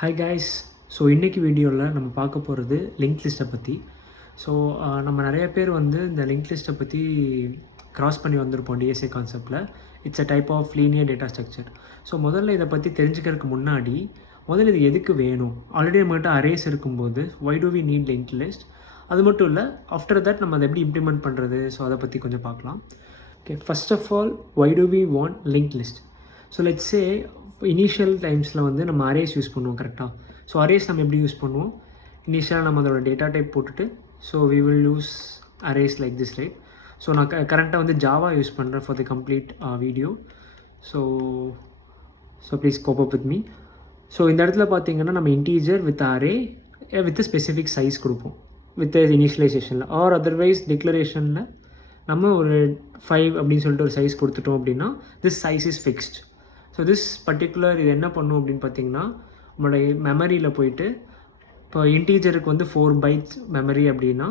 Hi guys. So இன்றைக்கி வீடியோவில் நம்ம பார்க்க போகிறது லிங்க் லிஸ்ட்டை பற்றி. ஸோ நம்ம நிறைய பேர் வந்து இந்த லிங்க் லிஸ்ட்டை பற்றி க்ராஸ் பண்ணி வந்திருப்போம் டிஎஸ்ஏ கான்செப்டில். It's a type of linear data structure. So முதல்ல இதை பற்றி தெரிஞ்சுக்கிறதுக்கு முன்னாடி முதல்ல இது எதுக்கு வேணும், ஆல்ரெடி நம்மகிட்ட அரேஸ் இருக்கும்போது why do we need link list, அது மட்டும் இல்லை ஆஃப்டர் தட் நம்ம அதை எப்படி இம்ப்ளிமெண்ட் பண்ணுறது, ஸோ அதை பற்றி கொஞ்சம் பார்க்கலாம். Okay, first of all why do we want link list. So let's say initial டைம்ஸில் வந்து நம்ம அரேஸ் யூஸ் பண்ணுவோம் கரெக்டாக. ஸோ அரேஸ் நம்ம எப்படி யூஸ் பண்ணுவோம், இனிஷியலாக நம்ம அதோட டேட்டா டைப் போட்டுட்டு so we will use arrays like this, right? So நான் கரண்ட்டாக வந்து ஜாவா யூஸ் பண்ணுறேன் for the complete video. So please cope up with me. So இந்த இடத்துல பார்த்தீங்கன்னா நம்ம integer with array with specific size கொடுப்போம் வித் இனிஷியலைசேஷனில், ஆர் அதர்வைஸ் டிக்ளரேஷனில் நம்ம ஒரு 5 அப்படின்னு சொல்லிட்டு ஒரு சைஸ் கொடுத்துட்டோம் அப்படின்னா this size is fixed. So this particular இது என்ன பண்ணும் அப்படின்னு பார்த்தீங்கன்னா நம்மளுடைய மெமரியில் போயிட்டு, இப்போ இன்டீஜருக்கு வந்து 4 பைட்ஸ் மெமரி அப்படின்னா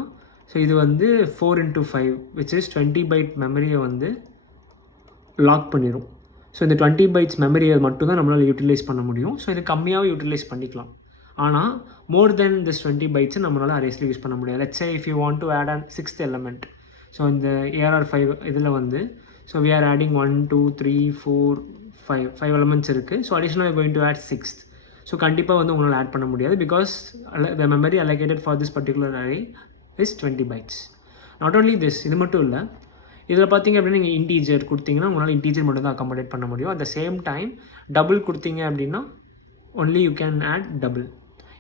ஸோ இது வந்து 4 into 5 which is 20 பைட் மெமரியை வந்து லாக் பண்ணிடும். ஸோ இந்த 20 பைட்ஸ் மெமரியை மட்டும்தான் நம்மளால் யூட்டிலைஸ் பண்ண முடியும். ஸோ இது கம்மியாகவும் யூட்டிலைஸ் பண்ணிக்கலாம். ஆனால் மோர் தென் திஸ் 20 பைட்ஸை நம்மளால் அரேஸில் யூஸ் பண்ண முடியாது. Let's say if you want to add an 6th element. So இந்த ARR5 இதில் வந்து so we are adding 1 2 3 4 5 elements இருக்குது. ஸோ அடிஷ்னலாக going to add 6th. So கண்டிப்பாக வந்து உங்களால் ஆட் பண்ண முடியாது because the memory allocated for this particular array is 20 bytes. Not only this, இது மட்டும் இல்லை, இதில் பார்த்தீங்க அப்படின்னா நீங்கள் இன்டீஜர் கொடுத்தீங்கன்னா உங்களால் இன்டீஜர் மட்டும் தான் அக்காமடேட் பண்ண முடியும். At the same time double கொடுத்தீங்க அப்படின்னா only you can add double.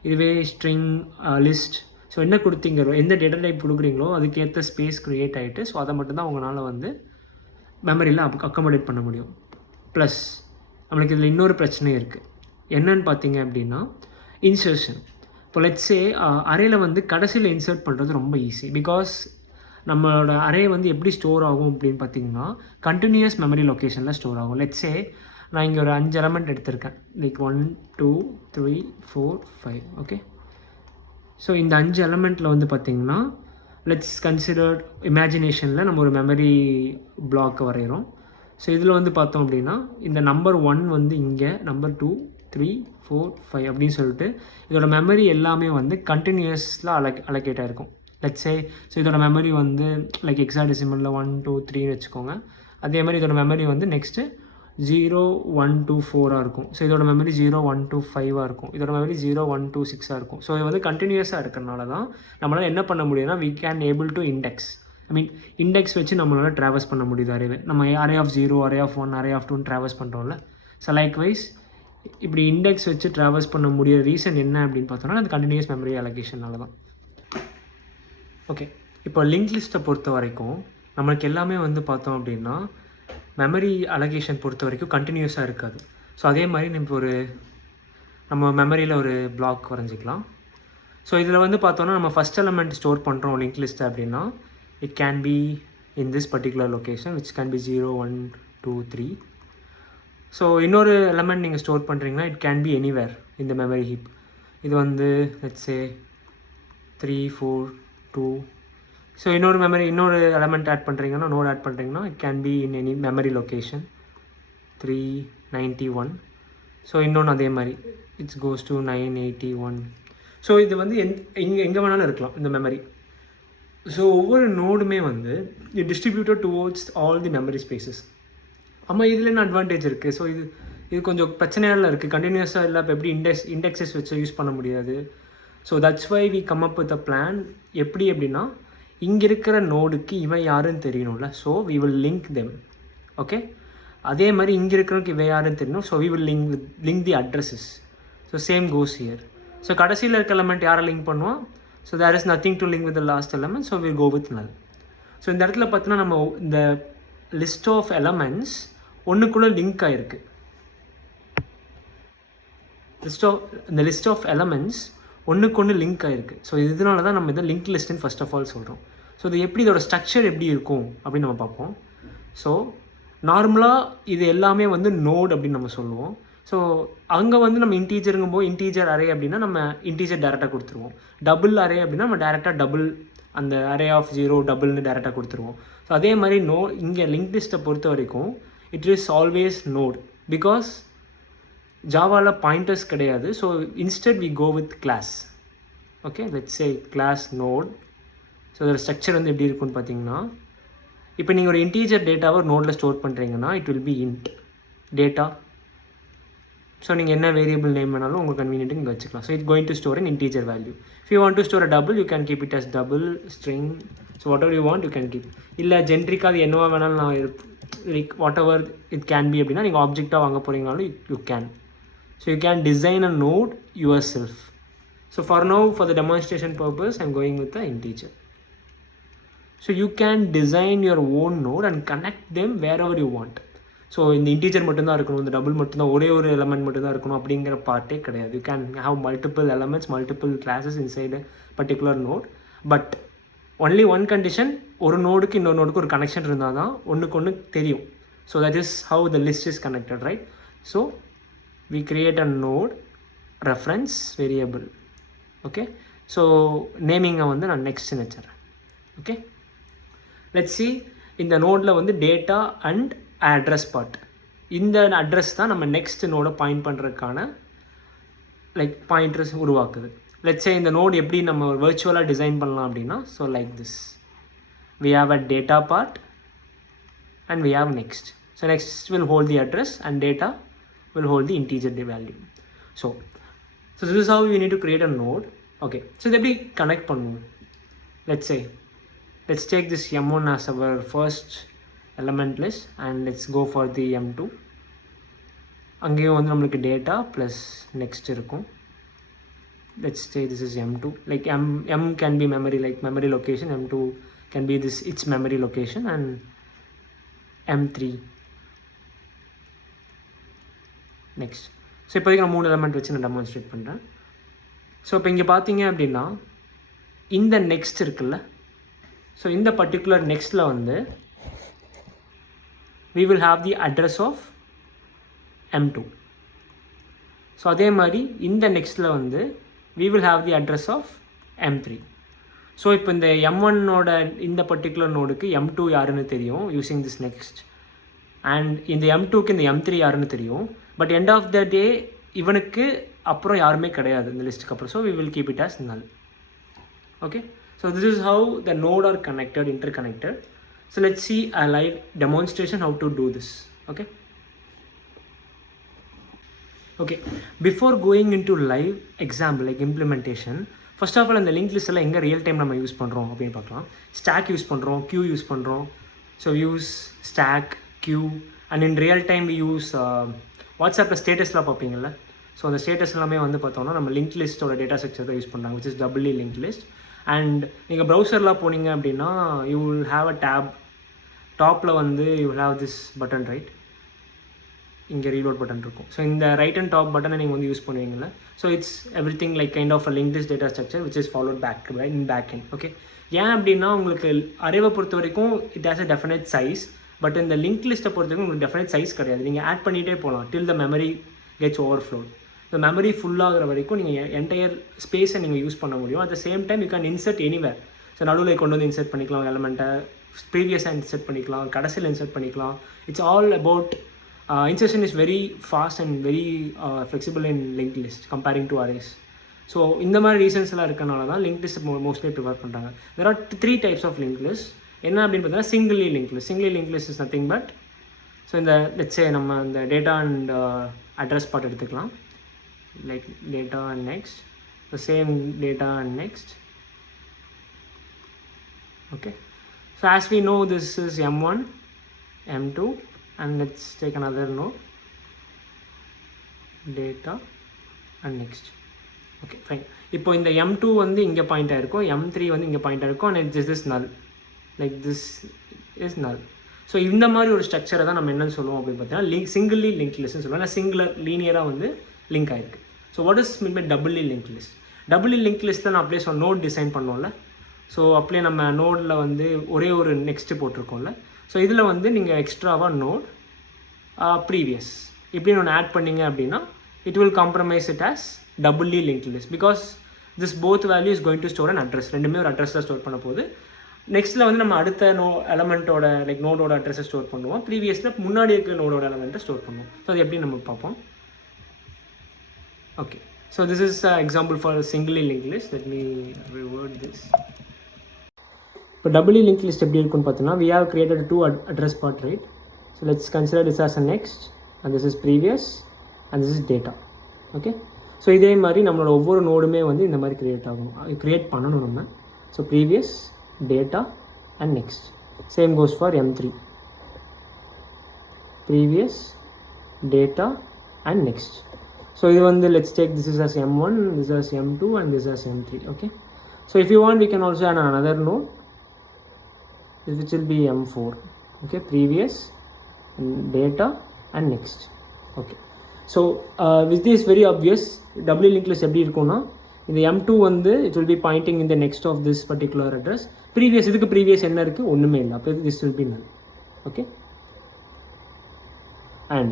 இதுவே ஸ்ட்ரிங் லிஸ்ட், ஸோ என்ன கொடுத்தீங்க, எந்த டேட்டா டைப் கொடுக்குறீங்களோ அதுக்கேற்ற ஸ்பேஸ் க்ரியேட் ஆகிட்டு ஸோ அதை மட்டும்தான் உங்களால் வந்து மெமரியில் அக்காமடேட் பண்ண முடியும். ப்ளஸ் நம்மளுக்கு இதில் இன்னொரு பிரச்சனையும் இருக்குது. என்னன்னு பார்த்தீங்க அப்படின்னா இன்சர்ஷன். இப்போ லெட்ஸே அரேயில் வந்து கடைசியில் இன்சர்ட் பண்ணுறது ரொம்ப ஈஸி பிகாஸ் நம்மளோட அரே வந்து எப்படி ஸ்டோர் ஆகும் அப்படின்னு பார்த்தீங்கன்னா கண்டினியூஸ் மெமரி லொக்கேஷனில் ஸ்டோர் ஆகும். லெட்ஸே நான் இங்கே ஒரு 5 எலமெண்ட் எடுத்திருக்கேன், லைக் 1 2 3 4 5. ஓகே, ஸோ இந்த 5 எலமெண்ட்டில் வந்து பார்த்திங்கன்னா லெட்ஸ் கன்சிடர் இமேஜினேஷனில் நம்ம ஒரு மெமரி பிளாக் வரைகிறோம். ஸோ இதில் வந்து பார்த்தோம் அப்படின்னா இந்த நம்பர் 1 வந்து இங்கே, நம்பர் 2 3 4 5 அப்படின்னு சொல்லிட்டு இதோட மெமரி எல்லாமே வந்து கண்டினியூஸில் அலோகேட் ஆகிருக்கும். லெட்ஸே ஸோ இதோட மெமரி வந்து லைக் ஹெக்ஸாடெசிமலில் 1 2 3 வச்சுக்கோங்க. அதே மாதிரி இதோட மெமரி வந்து நெக்ஸ்ட்டு 0 1 2 4 இருக்கும். ஸோ இதோட மெமரி 0 1 2 5 இருக்கும். இதோட மெமரி 0 1 2 6 இருக்கும். ஸோ இது வந்து கண்டினியூஸாக இருக்கிறனால தான் நம்மளால் என்ன பண்ண முடியும்னா we can able to index, index வச்சு நம்மளால் ட்ராவல்ஸ் பண்ண முடியுது அரேவை. நம்ம array of 0 array of 1 array of 2 travels பண்ணுறோம்ல. ஸோ லைக்வைஸ் இப்படி இண்டெக்ஸ் வச்சு ட்ராவல்ஸ் பண்ண முடிய ரீசன் என்ன அப்படின்னு பார்த்தோம்னா அது கண்டினியூஸ் மெமரி அலோகேஷனால தான். ஓகே, இப்போ லிங்க் லிஸ்ட்டை பொறுத்த வரைக்கும் நம்மளுக்கு எல்லாமே வந்து பார்த்தோம் அப்படின்னா மெமரி அலோகேஷன் பொறுத்த வரைக்கும் கண்டினியூஸாக இருக்காது. ஸோ அதே மாதிரி நம்ம மெமரியில் ஒரு பிளாக் வரைஞ்சிக்கலாம். ஸோ இதில் வந்து பார்த்தோன்னா நம்ம ஃபஸ்ட் எலமெண்ட் ஸ்டோர் பண்ணுறோம் லிங்க் லிஸ்ட் அப்படின்னா it can be in this particular location which can be 0 1 2 3. So இன்னொரு எலமெண்ட் நீங்கள் ஸ்டோர் பண்ணுறீங்கன்னா it can be anywhere in the memory heap. இது வந்து let's say 3 4 2. ஸோ இன்னொரு எலமெண்ட் ஆட் பண்ணுறீங்கன்னா note add பண்ணுறீங்கன்னா it can be in any memory location 391. So இன்னொன்று அதே மாதிரி இட்ஸ் கோஸ் டு 981. ஸோ இது வந்து எங்கே வேணாலும் இருக்கலாம் இந்த மெமரி. ஸோ ஒவ்வொரு நோடுமே வந்து distributed towards all the memory spaces. ஆமாம், இதில் என்ன அட்வான்டேஜ் இருக்குது? ஸோ இது கொஞ்சம் பிரச்சனையால இருக்குது. கண்டினியூஸாக இல்லை, இப்போ எப்படி இண்டெக்ஸஸ் வச்சு யூஸ் பண்ண முடியாது. So that's why we come up with a plan. எப்படி அப்படின்னா இங்கே இருக்கிற நோடுக்கு இவன் யாருன்னு தெரியணும்ல, so we will link them. Okay, அதே மாதிரி இங்கே இருக்கிறவங்க இவன் யாருன்னு தெரியணும், so we will link the addresses. So same goes here. So கடைசியில் இருக்க எலமெண்ட் யாரை லிங்க் பண்ணுவோம்? So there is nothing to link with the last element, so we'll go with null. So இந்த இடத்துல பார்த்தீங்கன்னா நம்ம இந்த லிஸ்ட் ஆஃப் எலமெண்ட்ஸ் ஒன்றுக்குள்ளே லிங்க் ஆகிருக்கு. இந்த லிஸ்ட் ஆஃப் எலமெண்ட்ஸ் ஒன்றுக்கு லிங்க் ஆகிருக்கு. ஸோ இதனால தான் நம்ம இதை லிங்க் லிஸ்ட்டுன்னு ஃபர்ஸ்ட் ஆஃப் ஆல் சொல்கிறோம். ஸோ இது எப்படி, இதோட ஸ்ட்ரக்சர் எப்படி இருக்கும் அப்படின்னு நம்ம பார்ப்போம். ஸோ நார்மலாக இது எல்லாமே வந்து நோட் அப்படின்னு நம்ம சொல்லுவோம். ஸோ அங்கே வந்து நம்ம இன்டீஜருங்கும்போது இன்டீஜர் அரே அப்படின்னா நம்ம இன்டீஜர் டேரெக்டாக கொடுத்துருவோம். டபுள் அரே அப்படின்னா நம்ம டேரெக்டாக டபுள் அந்த அரே ஆஃப் 0 டபுள்னு டேரெக்டாக கொடுத்துருவோம். ஸோ அதே மாதிரி இங்கே லிங்க் லிஸ்ட்டை பொறுத்த வரைக்கும் it is always node because ஜாவாவில் பாயிண்டர்ஸ் கிடையாது. So instead we go with class. Okay, let's say class node. So அதோட ஸ்ட்ரக்சர் வந்து எப்படி இருக்குன்னு பார்த்தீங்கன்னா, இப்போ நீங்கள் ஒரு இன்டீஜர் டேட்டாவை ஒரு நோடில் ஸ்டோர் பண்ணுறீங்கன்னா it will be int data. So நீங்கள் என்ன வேரியபிள் நேம் வேணாலும் உங்கள் கன்வீனியன்ட்டு நீங்கள் வச்சுக்கலாம். So it going to store an integer value. If you want to store a double you can keep it as double string. So what you want you can keep. இல்லை ஜென்ரிக்காக அது என்னவா வேணாலும் நான் like what it can be அப்படின்னா நீங்கள் ஆப்ஜெக்டாக வாங்க போகிறீங்கனாலும் you can. So you can design a node yourself. So for now for the demonstration purpose I am going with a integer. So you can design your own node and connect them wherever you want. So இந்த integer மட்டும்தான் இருக்கணும், இந்த double மட்டும்தான், ஒரே ஒரு element மட்டும்தான் இருக்கணும் அப்படிங்கிற பார்ட்டே கிடையாது. You can have multiple elements, multiple classes inside particular node. But only one condition, ஒரு நோடுக்கு இன்னொரு நோடுக்கு ஒரு கனெக்ஷன் இருந்தால் தான் ஒன்றுக்கு ஒன்று தெரியும். So that is how the list is connected, right? So we create a node reference variable. Okay, so நேமிங்கை வந்து நான் நெக்ஸ்ட்னு வச்சுறேன். ஓகே, லெட்ஸ் சி இந்த நோடில் வந்து டேட்டா அண்ட் அட்ரஸ் பார்ட். இந்த அட்ரஸ் தான் நம்ம நெக்ஸ்ட் நோடை பாயிண்ட் பண்ணுறதுக்கான லைக் பாயிண்டர்ஸ் உருவாக்குது. லெட்ஸ் சே இந்த நோடு எப்படி நம்ம வர்ச்சுவலாக டிசைன் பண்ணலாம் அப்படின்னா, so like this we have a data part and we have next. So next will hold the address and data will hold the integer value. So this is how we need to create a node. Okay, so they be connect பண்ணுவோம். Let's take this m1 as our first element list and let's go for the m2. அங்கேயும் வந்து நம்மளுக்கு data plus next இருக்கும். Let's say this is m2, like m can be memory, like memory location. M2 can be this its memory location and m3 next. So இப்போதைக்கு நான் 3 element வச்சு நான் demonstrate பண்ணுறேன். So இப்போ இங்கே பார்த்தீங்க அப்படின்னா இந்த நெக்ஸ்ட் இருக்குல்ல, ஸோ இந்த பர்டிகுலர் நெக்ஸ்ட்டில் வந்து we will have the address of m2. So அதே மாதிரி இந்த நெக்ஸ்ட்டில் வந்து we will have the address of m3. So இப்போ இந்த m1ஓட இந்த பர்டிகுலர் நோடுக்கு m2 யாருன்னு தெரியும் யூஸிங் திஸ் நெக்ஸ்ட், அண்ட் இந்த m2க்கு இந்த m3 யாருன்னு தெரியும். பட் எண்ட் ஆஃப் த டே இவனுக்கு அப்புறம் யாருமே கிடையாது இந்த லிஸ்ட்டுக்கு அப்புறம். So we will keep it as null. Okay, so this is how the node are connected, interconnected. So let's see a live demonstration how to do this. Okay, before going into live example like implementation, first of all அந்த link list எல்லாம் எங்கே real time நம்ம use பண்ணுறோம் அப்படின்னு பார்க்கலாம். Stack use பண்ணுறோம், queue use பண்ணுறோம். So use stack, queue, and in real time we use வாட்ஸ்அப்பில் ஸ்டேட்டஸ்லாம் பார்ப்பீங்கள்ல. ஸோ அந்த ஸ்டேட்டஸ் எல்லாமே வந்து பார்த்தோம்னா நம்ம லிங்க் லிஸ்ட்டோட டேட்டா ஸ்ட்ரக்சர் தான் யூஸ் பண்ணுறாங்க, which is doubly link list. And நீங்கள் ப்ரௌசர்லாம் போனீங்க அப்படின்னா you will have a tab. டாப்பில் வந்து you will have this button, right? இங்கே ரீலோட் பட்டன் இருக்கும். ஸோ இந்த ரைட் அண்ட் டாப் பட்டனை நீங்கள் வந்து யூஸ் பண்ணுவீங்களா. So it's everything like kind of a link list data structure which is followed back end. Okay, ஏன் அப்படின்னா உங்களுக்கு அரேவை பொறுத்த வரைக்கும் it has a definite size. But இந்த லிங்க் லிஸ்ட்டை பொறுத்த வரைக்கும் உங்களுக்கு டெஃபினட் சைஸ் கிடையாது. நீங்கள் ஆட் பண்ணிகிட்டே போகலாம் டில் த மெமரி கெட்ஸ் ஓவர்ஃப்ளோ. இந்த மெமரி ஃபுல்லாகிற வரைக்கும் நீங்கள் என்டையர் ஸ்பேஸை நீங்கள் யூஸ் பண்ண முடியும். At the same time you can insert anywhere. So நடுவில் கொண்டு வந்து இன்சர்ட் பண்ணிக்கலாம், எலமெண்ட்டை ப்ரீவியஸாக இன்சர்ட் பண்ணிக்கலாம், கடைசியில் இன்சர்ட் பண்ணிக்கலாம். It's all about insertion is very fast and very flexible in linked list comparing to arrays. So இந்த மாதிரி ரீசன்ஸ்லாம் இருக்கனால தான் லிங்க் லிஸ்ட் மோஸ்ட்லி ப்ரிஃபர் பண்ணுறாங்க. There are 3 types of linked list. என்ன அப்படின்னு பார்த்தீங்கன்னா singly link list. Singly link list is nothing but, so இந்த லெட்ஸ் சே நம்ம இந்த டேட்டா அண்ட் அட்ரஸ் பார்ட் எடுத்துக்கலாம். Like data and next, the same data and next. Okay, so as we know this is m1, m2, and let's take another node, data and next. Okay, fine. இப்போ இந்த m2 வந்து இங்கே point ஆகிருக்கும், m3 வந்து இங்கே point ஆகிருக்கும், and this is null, like this is null. So இந்த மாதிரி ஒரு ஸ்ட்ரக்சரை தான் நம்ம என்னன்னு சொல்லுவோம் அப்படின்னு பார்த்தீங்கன்னா சிங்கிளி லிங்க் லிஸ்ட்னு சொல்லுவோம். ஏன்னா சிங்குலர் லீனியராக வந்து லிங்க் ஆகிருக்கு. So what is mean by doubly link list? Doubly link லிஸ்ட்டில் நான் அப்படியே நோட் டிசைன் பண்ணோம்ல. ஸோ அப்படியே நம்ம நோடில் வந்து ஒரே ஒரு நெக்ஸ்ட்டு போட்டிருக்கோம்ல. ஸோ இதில் வந்து நீங்கள் எக்ஸ்ட்ராவாக நோட் ப்ரீவியஸ் இப்படின்னு ஒன்று ஆட் பண்ணிங்க அப்படின்னா it will compromise it as doubly link list. Because this both value is going to store an address. ரெண்டுமே ஒரு அட்ரஸ் தான் ஸ்டோர் பண்ண போகுது. நெக்ஸ்ட்டில் வந்து நம்ம அடுத்த எலமெண்ட்டோட லைக் நோடோட அட்ரஸை ஸ்டோர் பண்ணுவோம். ப்ரீவியஸில் முன்னாடி இருக்கிற நோடோட எலமெண்ட்டை ஸ்டோர் பண்ணுவோம். ஸோ அது எப்படி நம்ம பார்ப்போம். Okay, so this is an example for a singly linked list. Let me revert this. இப்போ டபுள்லி லிங்க் லிஸ்ட் எப்படி இருக்குன்னு பார்த்தீங்கன்னா, we have created two address part, right? So let's consider this as a next, and this is previous, and this is data. Okay, so இதே மாதிரி நம்மளோட ஒவ்வொரு நோடுமே வந்து இந்த மாதிரி க்ரியேட் பண்ணணும் நம்ம. So previous, data and next. Same goes for M3. Previous, data and next. So இது வந்து let's take this is as M1, this as M2 and this as M3. Okay, so if you want we can also add another node which will be M4. Okay, previous, data and next. Okay, so with this very obvious doubly linked list எப்படி இருக்கும்னா, இந்த M2 வந்து it will be pointing in the next of this particular address. previous இதுக்கு previous என்ன இருக்குது, ஒன்றுமே இல்லை. அப்போ this will be null. Okay, and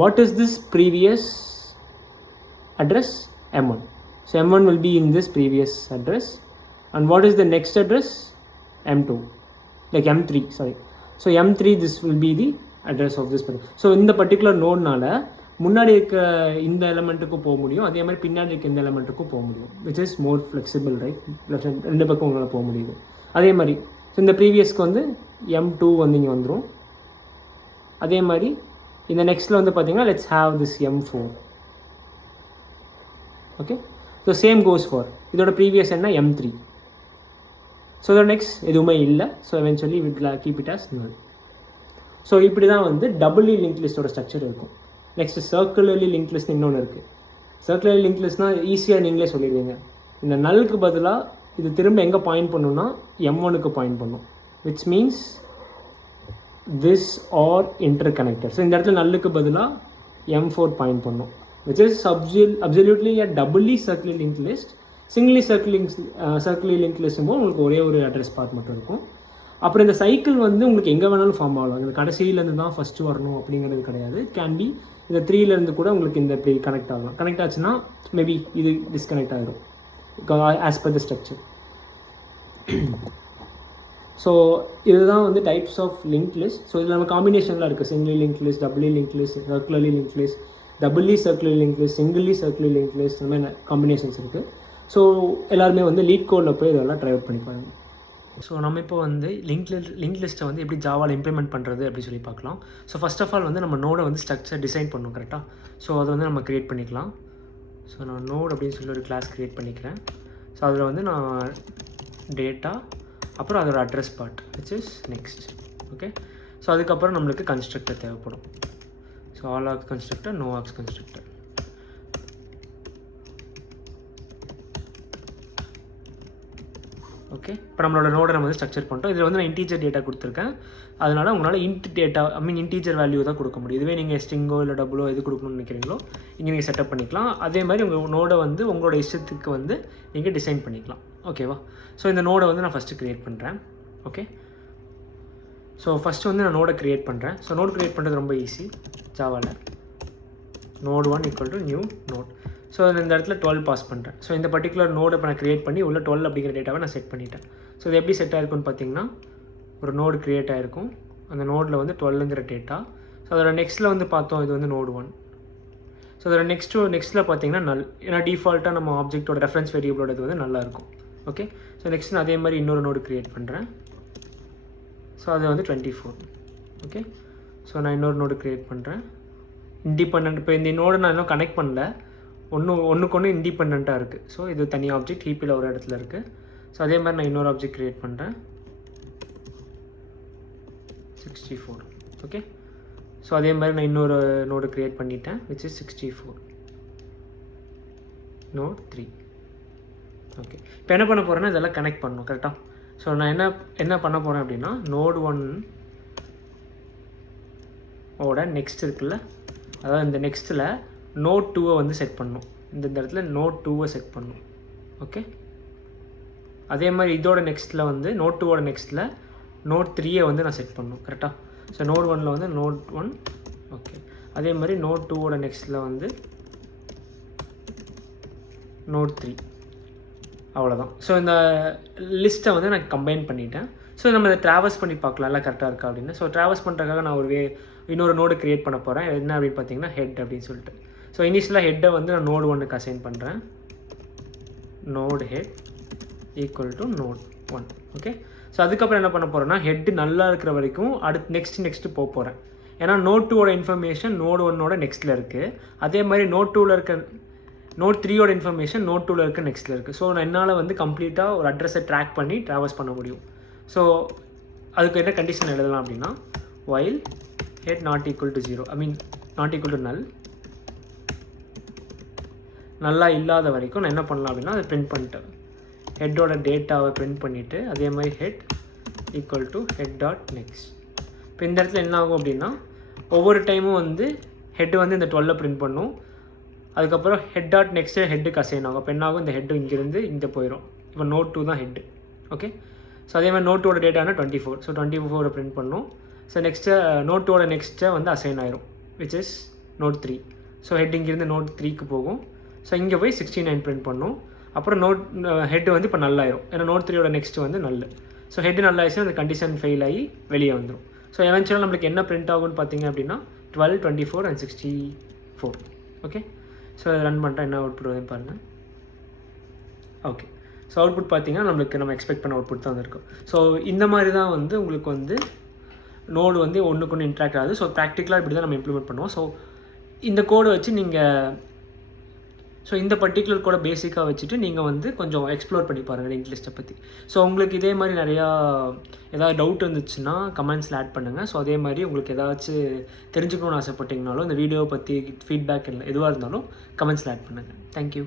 what is this previous address? M1. So M1 will be in this previous address, and what is the next address? M2, like M3, sorry. So M3, this will be the address of this particular. So இந்த particular நோட்னால முன்னாடி இருக்க இந்த எலமெண்ட்டுக்கும் போக முடியும், அதே மாதிரி பின்னாடி இருக்க இந்த எலமெண்ட்டுக்கும் போக முடியும், which is more flexible, right? ரெண்டு பக்கம் உங்களால் போக முடியுது. அதே மாதிரி ஸோ இந்த ப்ரீவியஸ்க்கு வந்து M2 வந்து இங்கே வந்துடும். அதே மாதிரி இந்த நெக்ஸ்ட்டில் வந்து பார்த்தீங்கன்னா let's have this M4. Okay, so same goes for இதோட ப்ரீவியஸ் என்ன, M3. ஸோ இதோட நெக்ஸ்ட் எதுவுமே இல்லை. ஸோ எவென்ச்சுவலி விட் கீப் இட் ஆஸ் நல். ஸோ இப்படி தான் வந்து டபுள்லி லிங்க் லிஸ்ட்டோட ஸ்ட்ரக்சர் இருக்கும். நெக்ஸ்ட் சர்க்குலர்லி லிங்க் லிஸ்ட் இன்னொன்று இருக்குது. சர்க்குலர்லி லிங்க் லிஸ்ட்னால் ஈஸியாக நீங்களே சொல்லிடுவீங்க. இந்த நல்லுக்கு பதிலாக இது திரும்ப எங்கே பாயிண்ட் பண்ணுன்னா M1க்கு பாயிண்ட் பண்ணும், which means this are interconnected. So இந்த இடத்துல நல்லுக்கு பதிலாக M4 பாயிண்ட் பண்ணும், which is absolutely a doubly circular linked list. Singly circular linked list உங்களுக்கு ஒரே ஒரு அட்ரஸ் பார்ட் மட்டும் இருக்கும். அப்புறம் இந்த சைக்கிள் வந்து உங்களுக்கு எங்கே வேணாலும் ஃபார்ம் ஆகலாம். இந்த கடைசியிலேருந்து தான் ஃபஸ்ட்டு வரணும் அப்படிங்கிறது கிடையாது. கேன் பி இந்த 3லேருந்து கூட உங்களுக்கு இந்த இப்படி கனெக்ட் ஆகலாம். கனெக்ட் ஆச்சுன்னா மேபி இது டிஸ்கனெக்ட் ஆகிடும் as per the structure. So இதுதான் வந்து types of link list. So இதில் நம்ம காம்பினேஷன்லாம் இருக்குது. Singly link list, doubly link list, circularly link list, doubly circular link list, singly circular link list, இந்த மாதிரி காம்பினேஷன்ஸ் இருக்குது. ஸோ எல்லாருமே வந்து லீட் கோடில் போய் இதெல்லாம் ட்ரை அவுட் பண்ணி பாருங்க. ஸோ நம்ம இப்போ வந்து லிங்க் லிஸ்ட்டை வந்து எப்படி ஜாவாவில் இம்ப்ளிமெண்ட் பண்ணுறது அப்படி சொல்லி பார்க்கலாம். ஸோ ஃபஸ்ட் ஆஃப் ஆல் வந்து நம்ம நோடை வந்து ஸ்ட்ரக்சர் டிசைன் பண்ணணும் கரெக்டாக. ஸோ அதை வந்து நம்ம க்ரியேட் பண்ணிக்கலாம். ஸோ நான் நோட் அப்படின்னு சொல்லி ஒரு கிளாஸ் க்ரியேட் பண்ணிக்கிறேன். ஸோ அதில் வந்து நான் டேட்டா, அப்புறம் அதோட address part which is next. Okay, so அதுக்கப்புறம் நம்மளுக்கு கன்ஸ்ட்ரக்டர் தேவைப்படும். So all args constructor, no args constructor. Okay, இப்போ நம்மளோட நோடை நம்ம வந்து ஸ்ட்ரக்சர் பண்ணிட்டோம். இதில் வந்து நான் இன்டீஜர் டேட்டா கொடுத்துருக்கேன். அதனால் உங்களால் இன்டீஜர் வேல்யூ தான் கொடுக்க முடியும். இதுவே நீங்கள் ஸ்ட்ரிங்கோ இல்லை டபுளோ எது கொடுக்கணும்னு நினைக்கிறீங்களோ இங்கே நீங்கள் செட்டப் பண்ணிக்கலாம். அதே மாதிரி உங்கள் நோடை வந்து உங்களோட இஷ்டத்துக்கு வந்து நீங்கள் டிசைன் பண்ணிக்கலாம். ஓகேவா? ஸோ இந்த நோடை வந்து நான் ஃபஸ்ட்டு க்ரியேட் பண்ணுறேன். ஓகே, ஸோ ஃபஸ்ட்டு வந்து நான் நோடை க்ரியேட் பண்ணுறேன். ஸோ நோட் க்ரியேட் பண்ணுறது ரொம்ப ஈஸி ஜாவாவில். node1 = new node. ஸோ இந்த இடத்துல 12 பாஸ் பண்ணுறேன். ஸோ இந்த பர்டிகுலர் நோடை இப்போ நான் க்ரியேட் பண்ணி உள்ள 12 அப்படிங்கிற டேட்டாவை நான் செட் பண்ணிட்டேன். ஸோ இது எப்படி செட் ஆகிருக்குன்னு பார்த்தீங்கன்னா, ஒரு நோடு க்ரியேட் ஆகிருக்கும். அந்த நோடில் வந்து 12ங்கிற டேட்டா. ஸோ அதோட நெக்ஸ்ட்டில் வந்து பார்த்தோம், இது வந்து node1. ஸோ அதோட நெக்ஸ்ட்டில் பார்த்தீங்கன்னா நல். ஏன்னா டிஃபால்ட்டாக நம்ம ஆப்ஜெக்டோட ரெஃபரன்ஸ் வேரியபிளோட இது வந்து நல்லா இருக்கும். ஓகே, ஸோ நெக்ஸ்ட் நான் அதே மாதிரி இன்னொரு நோடு க்ரியேட் பண்ணுறேன். ஸோ அது வந்து 24. ஓகே, ஸோ நான் இன்னொரு நோடு க்ரியேட் பண்ணுறேன். இண்டிபெண்ட். இப்போ இந்த நோடு நான் இன்னும் கனெக்ட் பண்ணல, ஒன்றுக்கு ஒன்று இண்டிபெண்ட்டாக இருக்குது. ஸோ இது தனி ஆப்ஜெக்ட் ஹீப்பில் ஒரு இடத்துல இருக்குது. ஸோ அதே மாதிரி நான் இன்னொரு ஆப்ஜெக்ட் க்ரியேட் பண்ணுறேன், 64. ஓகே, ஸோ அதே மாதிரி நான் இன்னொரு நோடு க்ரியேட் பண்ணிட்டேன் விச் இஸ் 64, நோட் 3. ஓகே, இப்போ என்ன பண்ண போகிறேன்னா இதெல்லாம் கனெக்ட் பண்ணணும் கரெக்டாக. ஸோ நான் என்ன பண்ண போகிறேன் அப்படின்னா, node1 ஓட நெக்ஸ்ட் இருக்குல்ல, அதாவது இந்த நெக்ஸ்ட்டில் node2 வந்து செட் பண்ணணும். இந்த இடத்துல node2 செட் பண்ணணும். ஓகே, அதே மாதிரி இதோட நெக்ஸ்ட்டில் வந்து node2 நெக்ஸ்ட்டில் node3 வந்து நான் செட் பண்ணணும் கரெக்டாக. ஸோ node1 வந்து node1. ஓகே, அதே மாதிரி node2 நெக்ஸ்ட்டில் வந்து node3. அவ்வளோதான். ஸோ இந்த லிஸ்ட்டை வந்து நான் கம்பைன் பண்ணிட்டேன். ஸோ நம்ம இதை ட்ராவல்ஸ் பண்ணி பார்க்கலாம் எல்லாம் கரெக்டாக இருக்கா அப்படின்னு. ஸோ ட்ராவல்ஸ் பண்ணுறதுக்காக நான் இன்னொரு நோடு க்ரியேட் பண்ண போகிறேன். என்ன அப்படின்னு பார்த்தீங்கன்னா ஹெட் அப்படின்னு சொல்லிட்டு. ஸோ இனிஷியலாக ஹெட்டை வந்து நான் நோடு 1க்கு அசைன் பண்ணுறேன். Node head equal to node 1. Okay, so அதுக்கப்புறம் என்ன பண்ண போகிறேன்னா ஹெட்டு நல்லா இருக்கிற வரைக்கும் நெக்ஸ்ட்டு போக போகிறேன். ஏன்னா நோட் 2ஓட இன்ஃபர்மேஷன் நோடு 1ஓட நெக்ஸ்ட்டில் இருக்குது. அதே மாதிரி நோட் 2ல் இருக்க நோட் 3ஓட இன்ஃபர்மேஷன் நோட் 2ல் இருக்க நெக்ஸ்ட்டில் இருக்குது. ஸோ நான் என்னால் வந்து கம்ப்ளீட்டாக ஒரு அட்ரஸை ட்ராக் பண்ணி ட்ராவல்ஸ் பண்ண முடியும். ஸோ அதுக்கு என்ன கண்டிஷன் எழுதலாம் அப்படின்னா while head not equal to 0, I mean not equal to null, நல்லா இல்லாத வரைக்கும் நான் என்ன பண்ணலாம் அப்படின்னா அதை பிரிண்ட் பண்ணிட்டேன். ஹெட்டோட டேட்டாவை பிரிண்ட் பண்ணிவிட்டு அதே மாதிரி head equal to head dot next. இப்போ இந்த இடத்துல என்ன ஆகும் அப்படின்னா ஒவ்வொரு டைமும் வந்து ஹெட்டு வந்து இந்த 12 பிரிண்ட் பண்ணும். அதுக்கப்புறம் ஹெட் டாட் நெக்ஸ்ட்டு ஹெட்டுக்கு அசைன் ஆகும். அப்போ என்ன ஆகும், இந்த ஹெட்டு இங்கேருந்து இங்கே போயிடும். இப்போ நோட் 2 தான் ஹெட்டு. ஓகே, ஸோ அதே மாதிரி நோட் 2ஓட டேட்டானா 24. ஸோ 24 பிரிண்ட் பண்ணும். ஸோ நெக்ஸ்ட்டு நோட் 2ஓட நெக்ஸ்ட்டை வந்து அசைன் ஆயிரும், which is node 3. So head இங்கேருந்து நோட் 3க்கு போகும். ஸோ இங்கே போய் 69 பிரிண்ட் பண்ணும். அப்புறம் ஹெட்டு வந்து இப்போ நல்லாயிரும், ஏன்னா நோட் 3ஓட நெக்ஸ்ட் வந்து நல்லு. ஸோ ஹெட்டு நல்லாயிடுச்சுன்னா அந்த கண்டிஷன் ஃபெயில் ஆகி வெளியே வந்துடும். ஸோ எவென்ச்சுவலாக நம்மளுக்கு என்ன பிரிண்ட் ஆகும்னு பார்த்தீங்க அப்படின்னா 12, 24 and 64. ஓகே, ஸோ ரன் பண்ணுறேன், என்ன அவுட்புட் வருதுன்னு பாருங்கள். ஓகே, ஸோ அவுட்புட் பார்த்தீங்கன்னா நம்ம எக்ஸ்பெக்ட் பண்ண அவுட்புட் தான் வந்திருக்கும். ஸோ இந்த மாதிரி தான் வந்து உங்களுக்கு வந்து நோடு வந்து ஒன்றுக்கு ஒன்று இன்ட்ராக்ட் ஆகுது. ஸோ ப்ராக்டிக்கலாக இப்படி தான் நம்ம இம்ப்ளிமெண்ட் பண்ணுவோம். ஸோ இந்த கோடை வச்சு இந்த பர்டிகுலர் கோடை பேசிக்காக வச்சுட்டு நீங்கள் வந்து கொஞ்சம் எக்ஸ்ப்ளோர் பண்ணி பாருங்கள் லிங்க் லிஸ்ட்டை பற்றி. ஸோ உங்களுக்கு இதே மாதிரி நிறையா ஏதாவது டவுட் இருந்துச்சுன்னா கமெண்ட்ஸில் ஆட் பண்ணுங்கள். ஸோ அதே மாதிரி உங்களுக்கு ஏதாச்சும் தெரிஞ்சுக்கணும்னு ஆசைப்பட்டீங்கனாலும் இந்த வீடியோவை பற்றி ஃபீட்பேக் இல்லை எதுவாக இருந்தாலும் கமெண்ட்ஸில் ஆட் பண்ணுங்கள். தேங்க்யூ.